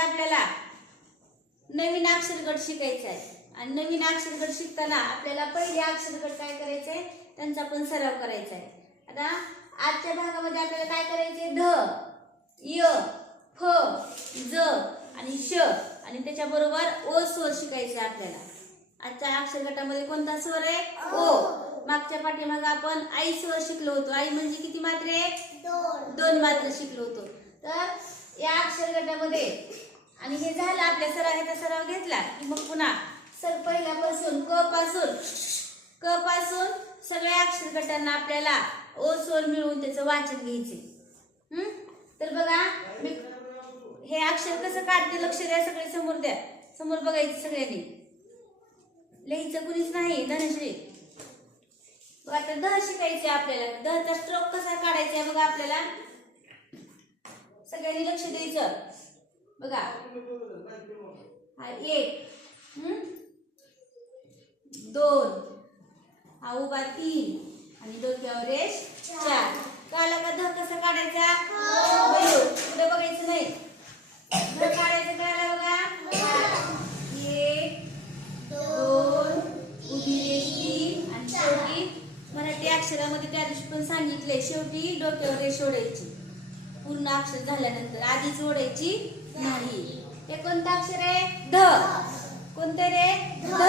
आपल्याला नवीन अक्षरगट शिकायचा आहे आणि नवीन अक्षरगट शिकताना आपल्याला पहिले अक्षरगट काय करायचंय? त्यांचा पण सराव करायचा आहे आता आजच्या भागामध्ये आपल्याला काय करायचंय? ध य फ ज आणि श. आणि त्याच्याबरोबर ओ स्वर शिकायचा आपल्याला. आजच्या अक्षर गटामध्ये कोणता स्वर आहे? ओ. मागच्या पाठीमागे आपण आई स्वर शिकलो होतो. आई म्हणजे किती मात्रे? दोन मात्र शिकलो होतो. तर या अक्षर गटामध्ये आणि हे झालं आपल्या सरावाचा सराव घेतला की मग पुन्हा सर पहिल्यापासून क पासून क पासून सगळ्या अक्षर गटांना आपल्याला ओ स्वर मिळवून त्याचं वाचन घ्यायचे. तर बघा मी हे अक्षर कसं काढते लक्ष द्या सगळे समोर द्या. समोर बघायचं सगळ्यांनी. लिहायचं कुणीच नाही धनश्री. बघा आता दह शिकायचे आपल्याला. दहचा स्ट्रोक कसा काढायचा आहे बघा आपल्याला. सगळ्यांनी लक्ष द्यायचं. बघा. हा एक. दोन. हा उभा तीन. आणि डोक्यावर रेष चार. काला का ध कसा काढायचा? बरोबर. पुढे बघायचं नाही. काढायचं कळालं बघा. एक दोन उभी रेष तीन आणि शेवटी मराठी अक्षरामध्ये त्या दिवशी पण सांगितलंय शेवटी डोक्यावर रेष ओढायची. पूर्ण अक्षर झाल्यानंतर आधीच ओढायची. नाही हे कोणतं अक्षर आहे ध कोणतं रे ध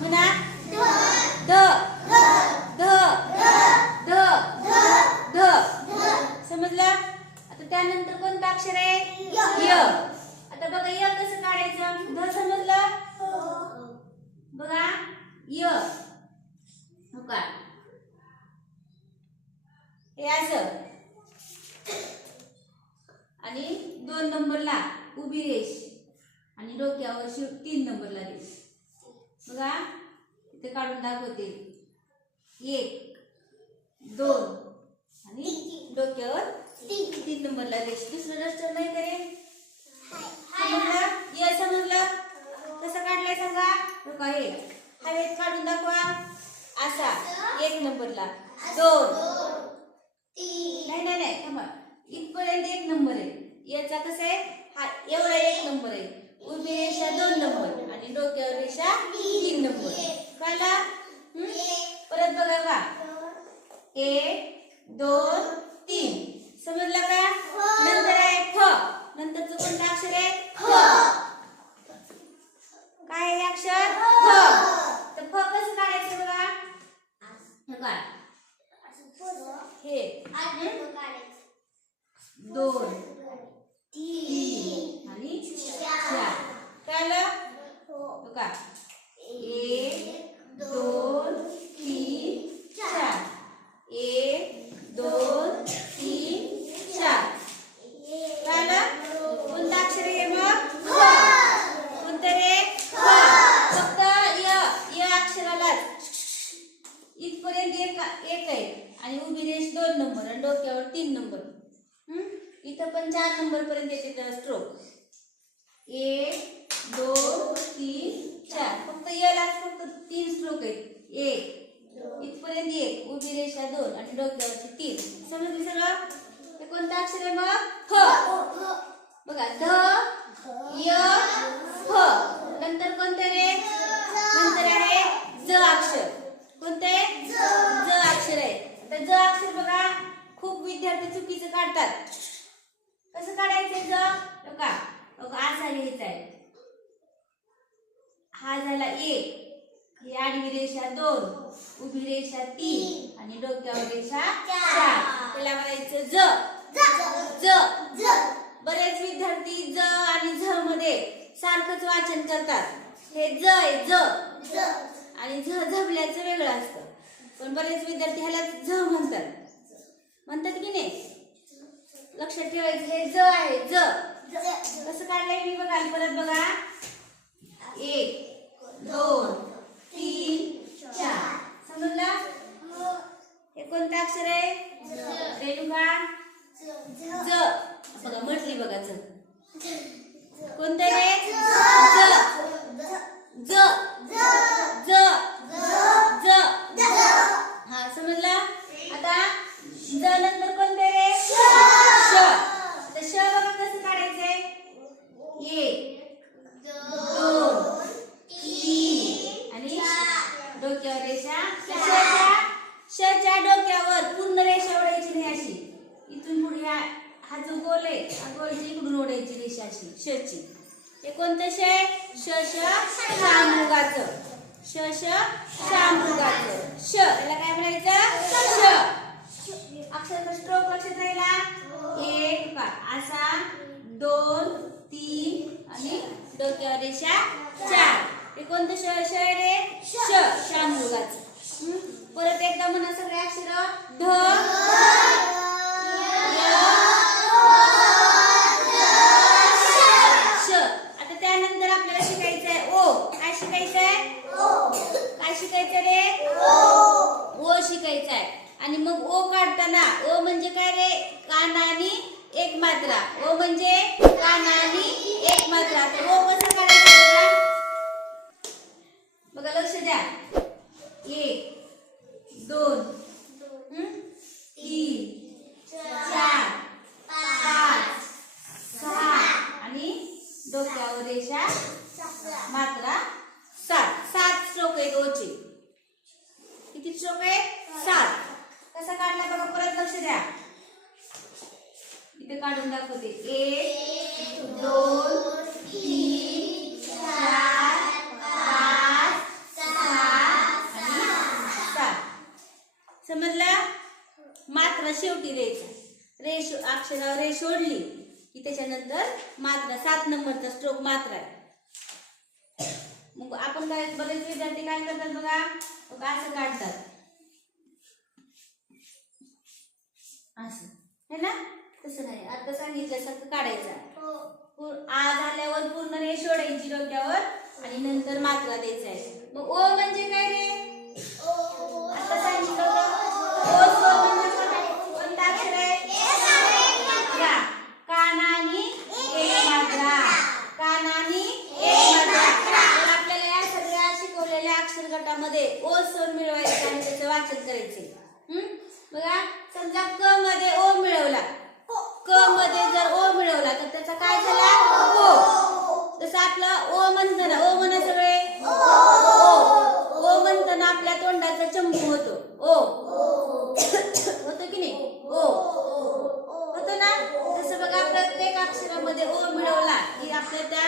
म्हणा ध ध ध ध समजलं आता त्यानंतर कोणतं अक्षर आहे य आता बघा य कसं काढायचं ध समजलं बघा य हो का हे असं आणि दोन नंबरला उभी रेष आणि डोक्यावर शिव तीन नंबरला रेष बघा इथे काढून दाखवते एक दोन आणि डोक्यावर तीन नंबरला रेष दुसरं रस्टर नाही करे समजलं ये समजलं कसं काढलंय सांगा हे हवेत काढून दाखवा. असा. एक नंबरला. दोन. नाही नाही नाही. थांबा. इथपर्यंत एक नंबर आहे. याचा कसं आहे? हा एवढा एक नंबर आहे. उभी रेषा दोन नंबर आणि डोक्यावर रेषा तीन नंबर. कळला? परत बघा का एक दोन तीन समजलं का नंतर आहे फ नंतरचं कोणतं अक्षर आहे फ काय आहे अक्षर फ तर फ कसं काढायचं बघा हे बघा हे दोन तीन आणि चार कळलं बघा एक दोन तीन चार एक दोन तीन चार कळलं कोणतं अक्षर आहे मग फ. कोणतं रे फ. फक्त य य अक्षरालाच इथपर्यंत एक एक आहे आणि उभी रेष दोन नंबर आणि डोक्यावर तीन नंबर हम्म? इथं पण चार नंबर पर्यंत येते त्याला स्ट्रोक एक दोन तीन चार फक्त याला फक्त तीन एक. इथपर्यंत एक. उभी रेषा दोन. आणि डोक्यावरची तीन. समजली सगळं? हे कोणतं अक्षर आहे मग? फ. बघा. ध य फ. नंतर कोणतं रे? नंतर आहे ज अक्षर. कोणते ज अक्षर आहे. तर ज अक्षर बघा. खूप विद्यार्थी चुकीचं काढतात. कसं काढायचं ज? बघा. बघा असा लिहायचा आहे. हा झाला एक ही आडवी रेषा दोन उभी रेषा तीन आणि डोक्यावर रेषा चार. त्याला म्हणायचं ज. ज. बरेच विद्यार्थी ज आणि झ मध्ये सारखंच वाचन करतात. हे ज आहे ज. आणि झ झबल्याचं वेगळं असतं. पण बरेच विद्यार्थी ह्याला झ म्हणतात. म्हणतात की नाही? लक्षात ठेवायचं हे ज आहे ज. कसं काढलंय मी बघा परत बघा. एक दोन समजलं हे कोणतं अक्षर आहे? रेणुका? ज. बघा म्हटली बघा ज. कोणतं रे ज. ज. ज. ज. हा समजला? आता ज नंतर कोणते रे श आता श बघा कसं काढायचंय एक म्हणजे इकडून ओढायची रेषा अशी शची हे कोणतं श आहे श श शामृगाचं श श शामृगाचं श याला काय म्हणायचं श स्ट्रोक लक्षात राहिला एक असा दोन तीन आणि डोक्यावर रेषा चार. हे कोणतं श रे? श. शामृगाचं. हं? परत एकदा म्हणा सगळे अक्षर. ढ श. आता त्यानंतर आपल्याला शिकायचं आहे ओ. काय शिकायचं आहे? काय शिकायचं रे? ओ शिकायचं आहे. आणि मग ओ काढताना ओ म्हणजे काय रे? कान आणि एक मात्रा. ओ म्हणजे कान आणि एक मात्रा. तर ओ कसं काढायचं बघा? लक्ष द्या. एक दोन तीन चार पाच सहा आणि डोक्यावर रेषा मात्रा सात. सात स्ट्रोक आहेत ओचे. किती स्ट्रोक आहेत? सात. कसा काढला बघा परत लक्ष द्या. इथे काढून दाखवते. एक दोन तीन चार पाच सहा आणि मात्रा शेवटी द्यायचा. रेष अक्षरावर रे सोडली की त्याच्यानंतर मात्रा सात नंबरचा स्ट्रोक मात्रा आहे. मग आपण काय बरेच विद्यार्थी काय करतात बघा? असं काढतात. असं. है ना? तसं नाही. आता सांगितल्यासारखं काढायचं पूर- आ झाल्यावर पूर्ण रेष ओढायची डोक्यावर आणि नंतर मात्रा द्यायचा आहे. मग ओ म्हणजे काय रे? आता सांगितलं म्हणजे? कोणतं अक्षर आहे? एक मात्रा. काना आणि एक मात्रा. तर आपल्याला या सगळ्या शिकवलेल्या अक्षर गटामध्ये ओ स्वर मिळवायचे आणि त्याचं वाचन करायचे हं? बघा समजा क मध्ये ओ मिळवला क मध्ये जर ओ मिळवला तर त्याचा काय झाला ओ तसं आपलं ओ म्हणताना ओ म्हणा सगळे ओ ओ म्हणताना आपल्या तोंडाचा चंबू होतो. ओ. होतो की नाही? ओ. होतो ना? तसं बघा प्रत्येक अक्षरामध्ये ओ मिळवला की आपलं त्या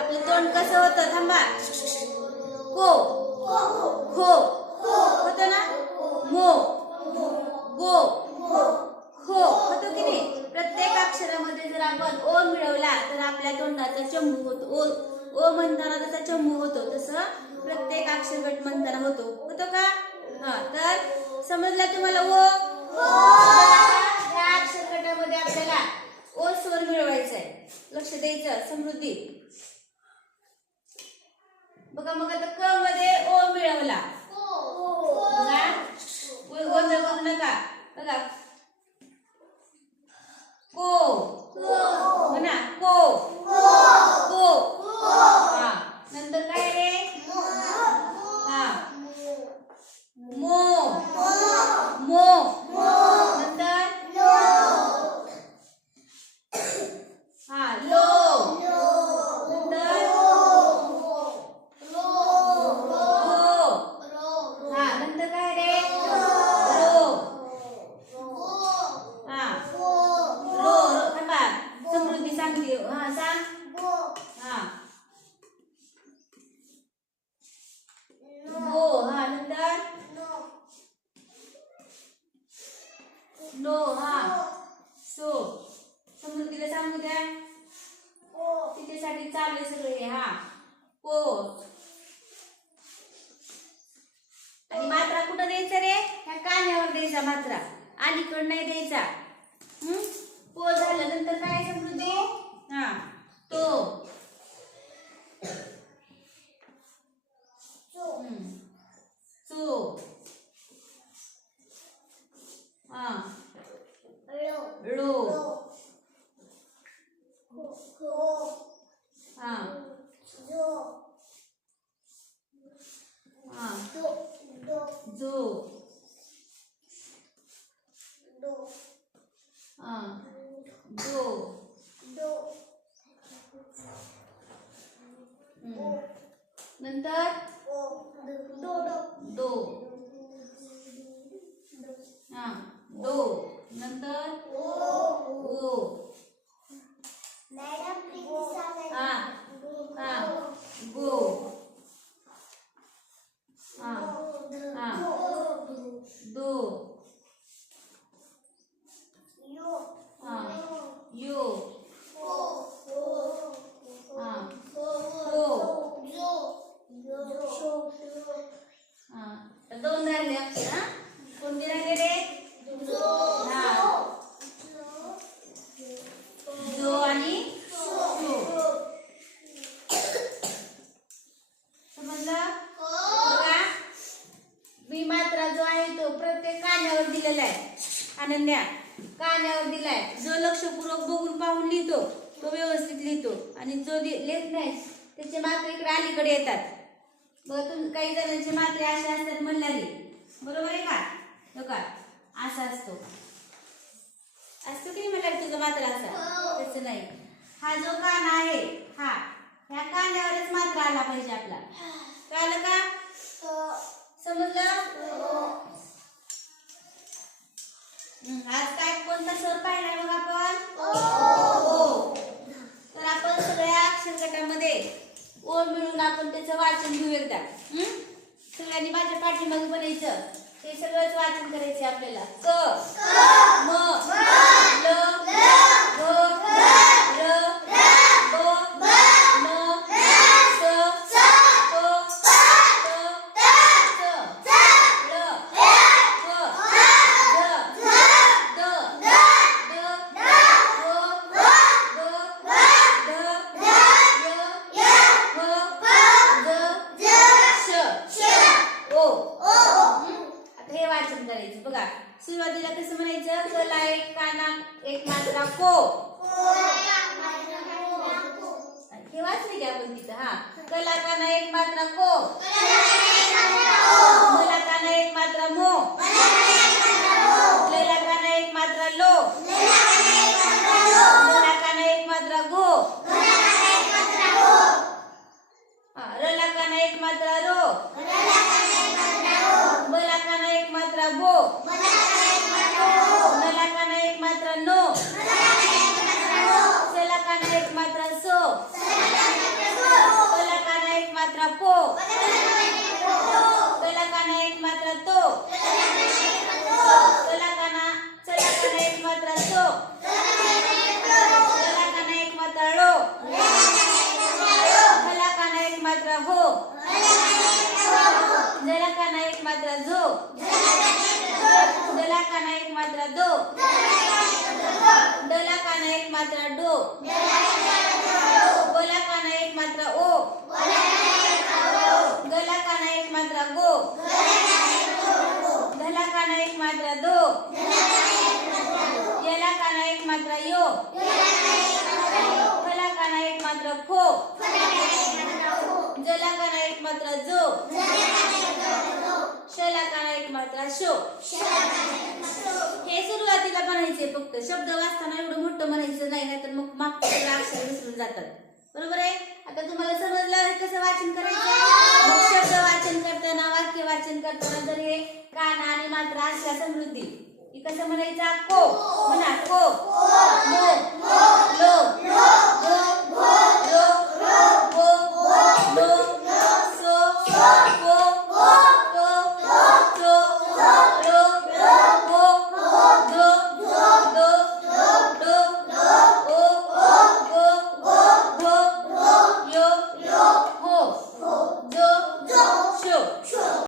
आपलं तोंड कसं होतं? थांबा. को. खो. होतं ना? मो. गो. हो होतो की नाही? प्रत्येक अक्षरामध्ये जर आपण ओ मिळवला तर आपल्या तोंडाचा चंबू होतो. ओ ओ म्हणताना जसा चंबू होतो तसं प्रत्येक अक्षरगट म्हणताना होतो. होतो का? हा तर समजला तुम्हाला ओ? या अक्षर गटामध्ये आपल्याला ओ स्वर मिळवायचा आहे लक्ष द्यायचं समृद्धी. बघा मग आता क मध्ये ओ मिळवला. गोंधळ करू नका. बघा. को. म्हणा को. को हा नंतर काय रे हा मो मो नंतर हा लो नंतर लो हा नंतर काय रे रो हा रो रो थांबा समृद्धी हा सांग. हा. गो. हा नंतर? नो. हा. सो. समृद्धीला सांगू द्या. तिच्यासाठी चालले सगळे हा पो आणि मात्रा कुठं द्यायचा रे? ह्या कान्यावर द्यायचा मात्रा. अलीकड नाही द्यायचा. हं? पो झालं नंतर काय समृद्धी? हा तो हं. चो हा लो हा हा जो हा दो हं. नंतर दो हा दो नंतर ओ हा हा गो हा हा दो हा यो हा हो हा तर दोन राहिले अक्षर हा कोणते राहिले रे हा जो आणि शो समजलं बघा मी मात्रा जो आहे तो प्रत्येक कान्यावर दिलेला आहे अनन्या कान्यावर दिलाय. जो लक्षपूर्वक बघून पाहून लिहितो तो व्यवस्थित लिहितो. आणि जो लिहित नाही त्याचे मात्र इकडे अलीकडे येतात. बघ तुम काही जणांचे मात्रे असे असतात म्हणणारे. बरोबर आहे का? हो का असा असतो. असतो की म्हणणार तुझा मात्र असा? तसं नाही. हा जो काना आहे हा ह्या कान्यावरच मात्र आला पाहिजे आपला. कळलं का? समजलं? हं, आज काय कोणता सर पाहिलाय मग आपण? ओ. तर आपण सगळ्या अक्षर गटामध्ये ओ मिळून आपण त्याचं वाचन घेऊ एकदा? सगळ्यांनी माझ्या पाठीमागे बनायचं ते सगळंच वाचन करायचे आपल्याला. क म ल ग र ब न स क क च ल क द द द व ग द य व ग श ओ हं? आता हे वाचन करायचं बघा सुरुवातीला कसं म्हणायचं? कला एक काना एक मात्रा को. हे वाचले की आपण तिथं हा. कला काना एक मात्रा को. मला काना एक मात्रा मो. लला काना एक मात्रा लो. मला काना एक मात्रा गो. रला काना एक मात्रा रो बला काना एक मात्रा बो नला काना एक मात्रा नो सेला काना एक मात्रा सो कला काना एक मात्रा पो कला काना एक मात्रा तो कला काना चला काना एक मात्रा सो कला काना एक मात्रा रो कला काना एक मात्रा हो जला काना एक मात्रा झो दला काना एक मात्रा दो दला काना एक मात्रा डो बोला काना एक मात्रा ओ गला काना एक मात्रा गो धला काना एक मात्रा दो याला काना एक मात्रा यो फला काना एक मात्र खो. जला काना एक मात्र जो. शला काना एक मात्र शो. हे सुरुवातीला म्हणायचे फक्त शब्द वाचताना एवढं मोठं म्हणायचं नाही तर मग मागच्या अक्षर विसरून जातात. बरोबर आहे? आता तुम्हाला समजलं कसं वाचन करायचं? शब्द वाचन करताना वाक्य वाचन करताना तर हे काना आणि मात्र अशा समृद्धी. कसं म्हणायचा? को म्हणा को